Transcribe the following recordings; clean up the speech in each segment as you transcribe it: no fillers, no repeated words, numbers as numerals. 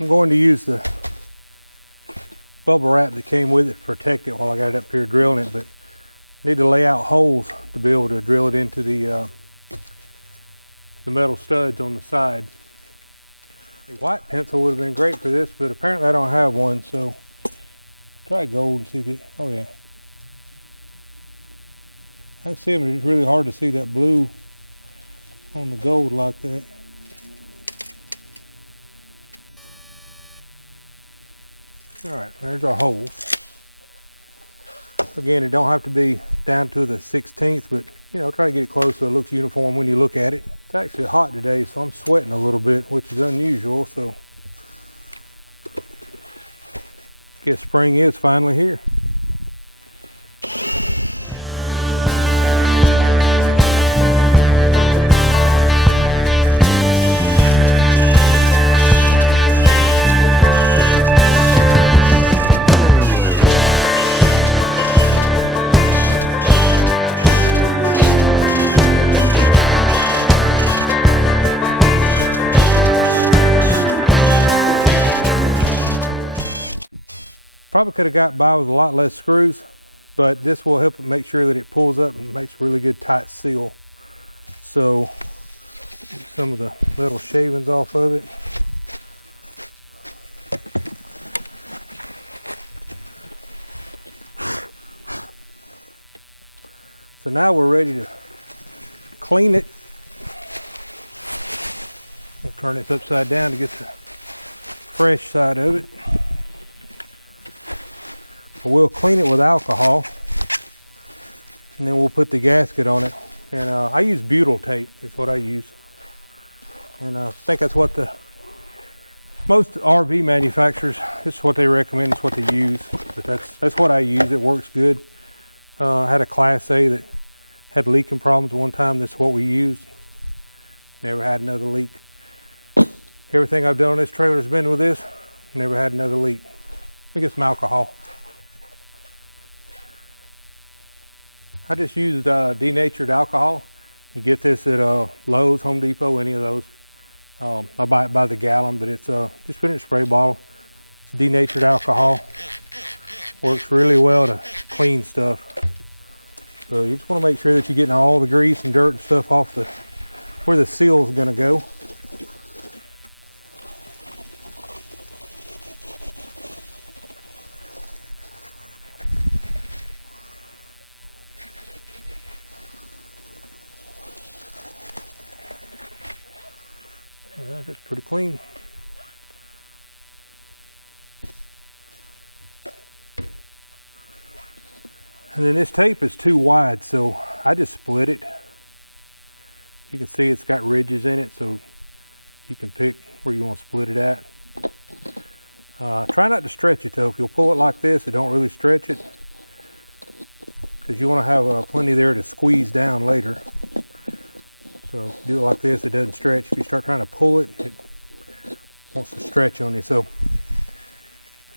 I'm going to use the bubble wrap that came with it to protect it while I got it up here drilling it, but I need to lay out holes to be able to drill it into the metal studs on the side. A white pencil would have been great for this, but apparently I don't have one, so try gold and see if it, oh yeah. I can see them, but it's really hard to see that blue on the gold like that. Alright, there's our holes. Again, it don't have to be down to the 16th, but you know, try to get it close so it looks uniform when you look at it. It's actually hot today, so I'm sweating a little bit, which is unusual, so guess spring is finally here. Probably could have got by with a lot less screws, but this will help make sure that it pulls up and makes a really good tight seal. So some of the metal shavings off of it. So now we're ready to clean it. We'll turn it upside down to get the fresh side of it. We'll clean it with alcohol, and then we'll put the gasket on it. And I use butyl tape is what I use, and I think that's what most RV manufacturers, this is what they recommend, it's what they use. But that's what I use. It works good. I had a Class A that had leaking problems one time. That's what we used. Never had another leak. Everything I've done on this trailer has been with this. Never had another leak. Let me get some alcohol. I just used denatured alcohol. You get this at Lowe's, Home Depot, any of those. I buy it by the gallon, but it's just put it in a spray bottle. It's denatured alcohol. Works really well to clean stuff. So you just want to make sure that you're getting all the grease and dirt and stuff off where the seal is going to go. Alright, that's pretty clean. And then this tape is too wide, so I just split it. You can see it's got ridges in it, so you can pick where you want to split it at. Try not to stretch it though. If you'll pull it like this, don't really stretch it, because you want to have plenty there to squeeze down later. So if you do it like this, it doesn't stretch. If you start trying to pull it, it wants to stretch on you. So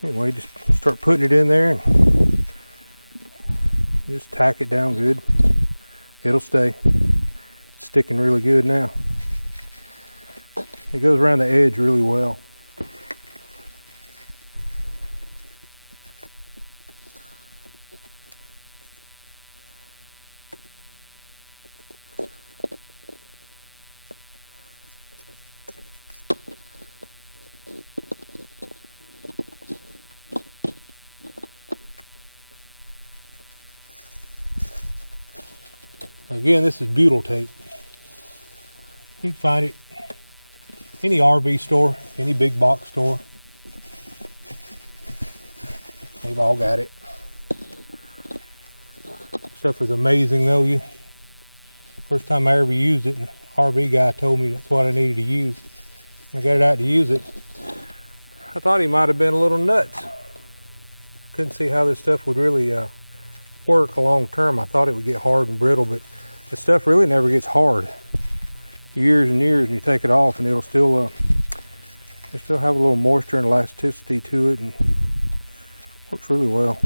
anyway, just start putting it in there and just tack it down good. It'll stay. It's sticking really good now. It goes around the edge really well. Again, this is butyl tape. You can find it any RV store, any big box store. They've all got it. Stuff is amazing though. First time I ever used it, the RV guy told me that's what I needed to use. When I got it out to use it, I thought he might have been a little nuts. Couldn't see how this stuff would really work long term. I thought it would get hard and brittle, but the stuff really never gets hard. Years and years, and you take it off, and it'll still have a little moisture and elasticity to it, and works really well.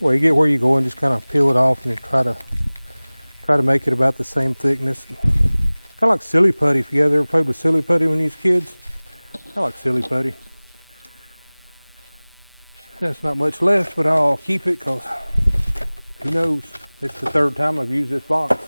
Well, you get where you go and just kind of peel it off and try to make it about the same thickness. Kind of like silly putty. If you guys ever played with silly putty when you was kids, kind of like silly putty. There's not much left, but I'll keep it because who knows? It's the third time I've used this box.